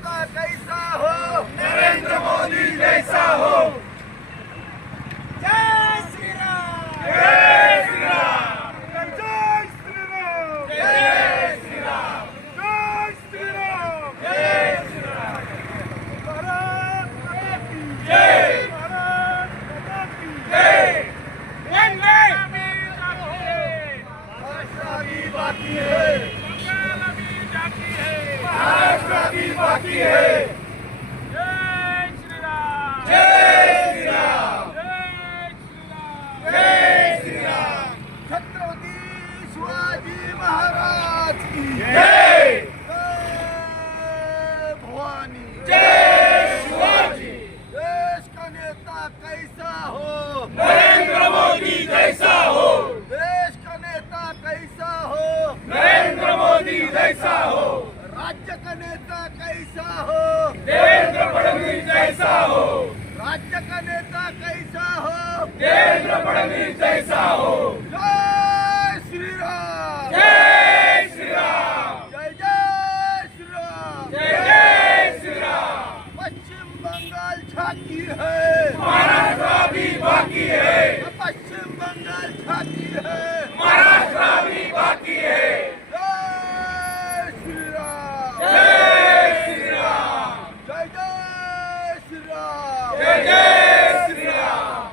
नेता कैसा हो, नरेंद्र मोदी जैसा हो। जय श्री राम, जय श्री राम, जय श्री राम, जय श्री राम, जय श्री राम, जय श्री राम। भारत माता की जय, भारत माता की जय। महाराष्ट्र अभी बाकी है, महाराष्ट्र अभी बाकी है। जय श्री राम, जय श्री राम, जय श्री राम, जय श्री राम। छत्रपती शिवाजी महाराज की जय, जय भवानी, जय शिवाजी। देश का नेता कैसा हो, नरेंद्र मोदी जैसा हो। देश का नेता कैसा हो, नरेंद्र मोदी जैसा हो। राज्य का नेता कैसा हो, देवेंद्र फडणवीस जैसा हो। राज्य का नेता कैसा हो, देवेंद्र फडणवीस जैसा हो। जय श्री राम, जय श्री राम, जय जय श्री राम, जय जय श्री राम। पश्चिम बंगाल झांकी है, महाराष्ट्र अभी बाकी है। पश्चिम बंगाल झांकी है, महाराष्ट्र अभी बाकी है। जय श्री राम, जय श्री राम, जय जय श्री राम, जय जय श्री राम।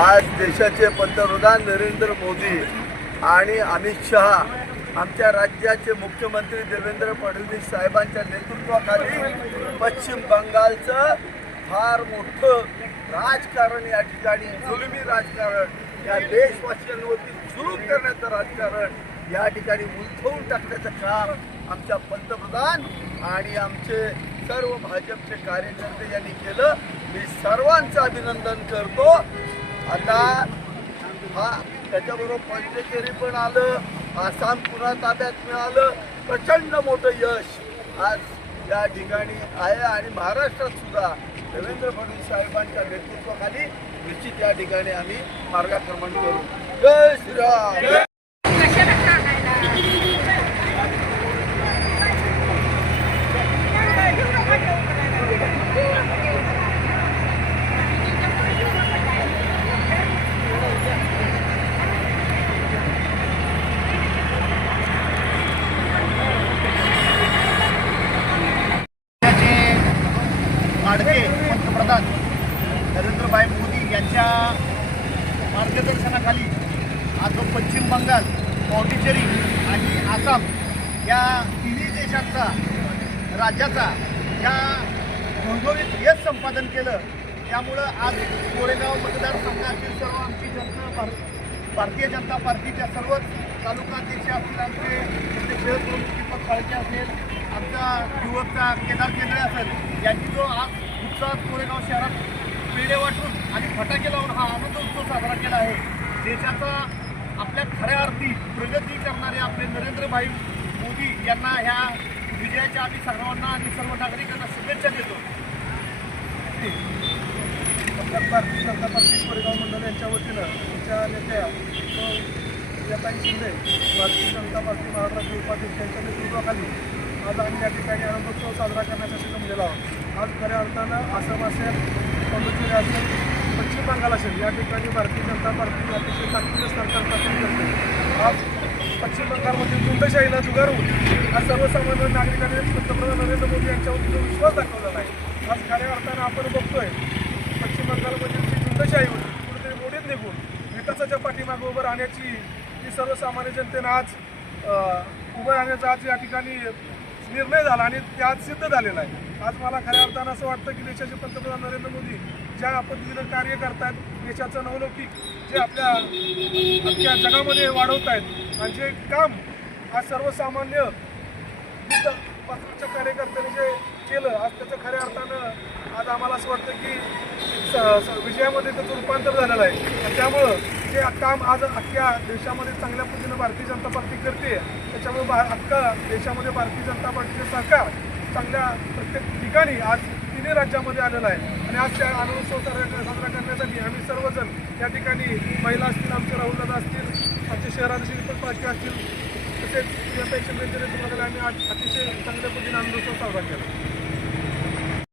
आज देशाचे पंतप्रधान नरेंद्र मोदी आणि अमित शहा आमच्या राज्याचे मुख्यमंत्री देवेंद्र फडणवीस साहेबांच्या नेतृत्वाखाली पश्चिम बंगालचं फार मोठं राजकारण या ठिकाणी, जुलमी राजकारण, या देशवासियांवरती सुरू करण्याचं राजकारण या ठिकाणी उलथवून टाकण्याचं काम आमच्या पंतप्रधान आणि आमचे सर्व भाजपचे कार्यकर्ते यांनी केलं। मी सर्वांचं अभिनंदन करतो। आता त्याच्याबरोबर पंचकेरी पण आलं, आसाम पुन्हा ताब्यात मिळालं, प्रचंड मोठं यश आज या ठिकाणी आहे। आणि महाराष्ट्रात सुद्धा देवेंद्र फडणवीस साहेबांच्या नेतृत्वाखाली निश्चित या ठिकाणी आम्ही मार्गक्रमण करू। जय श्रीराम। लाडके पंतप्रधान नरेंद्रभाई मोदी यांच्या मार्गदर्शनाखाली आज पश्चिम बंगाल, पॉंडिचेरी आणि आसाम या तिन्ही देशांचा, राज्याचा या घोषणीत यश संपादन केलं। त्यामुळं आज कोरेगाव मतदारसंघातील सर्व आमची जनता, भारतीय जनता पार्टीच्या सर्वच तालुकाध्यक्ष असतील, आमचे शहर प्रमुख दीपक फाळके असेल, आमचा युवकचा केदार केंद्रे असेल, यांनी जो आज उत्साहात कोरेगाव शहरात पेढे वाटून आणि फटाके लावून हा आनंद उत्सव साजरा केला आहे। देशाचा आपल्या खऱ्या अर्थी प्रगती करणारे आपले नरेंद्रभाई मोदी यांना ह्या विजयाच्या आधी सर्वांना आणि सर्व नागरिकांना शुभेच्छा देतो। भारतीय जनता पार्टी कोरेगाव मंडळ यांच्या वतीनं आमच्या नेत्या प्रियाताई शिंदे, भारतीय जनता पार्टी महाराष्ट्र उपाध्यक्ष यांच्या नेतृत्वाखाली आज आम्ही या ठिकाणी आनंदोत्सव साजरा करण्यासाठी जमलेलो आहोत। आज खऱ्या अर्थानं आसाम असेल, पॉंडिचेरी असेल, पश्चिम बंगाल असेल, या ठिकाणी भारतीय जनता पार्टी अतिशय ताकदीनं सरकार स्थापन करते। आज पश्चिम बंगालमधील गुंडशाहीला जुगारून आज सर्वसामान्य नागरिकांनी पंतप्रधान नरेंद्र मोदी यांच्यावरती जो विश्वास दाखवलेला आहे, आज खऱ्या अर्थानं आपण बघतोय पश्चिम बंगालमधील जी गुंडशाही होती कुठेतरी मोडीत निघून विकासाच्या पाठीमागे उभं राहण्याची जी सर्वसामान्य जनतेनं आज उभं राहण्याचा आज या ठिकाणी निर्णय झाला आणि ते आज सिद्ध झालेला आहे। आज मला खऱ्या अर्थानं असं वाटतं की देशाचे पंतप्रधान नरेंद्र मोदी ज्या पद्धतीनं कार्य करतात, देशाचं नवलौकिक जे आपल्या अख्ख्या जगामध्ये वाढवत आहेत आणि जे काम आज सर्वसामान्य पक्षाच्या कार्यकर्त्यांनी जे केलं, आज त्याचं खऱ्या अर्थानं आज आम्हाला असं वाटतं की विजयामध्ये त्याचं रूपांतर झालेलं आहे। आणि त्यामुळं जे काम आज अख्ख्या देशामध्ये चांगल्या पद्धतीनं भारतीय जनता पार्टी करते, त्याच्यामुळे अख्खा देशामध्ये भारतीय जनता पार्टीचे सरकार चांगल्या प्रत्येक ठिकाणी आज तिन्ही राज्यामध्ये आलेलं आहे। आणि आज त्या आनंदोत्सव साजरा करण्यासाठी आम्ही सर्वजण या ठिकाणी महिला असतील, आमचे राहुल दादा असतील, आमचे शहराध्यक्ष दीपक फाळके असतील, तसेच प्रियंका शिंदेच्या नेतृत्वाखाली आम्ही आज अतिशय चांगल्या पद्धतीने आनंदोत्सव साजरा केला.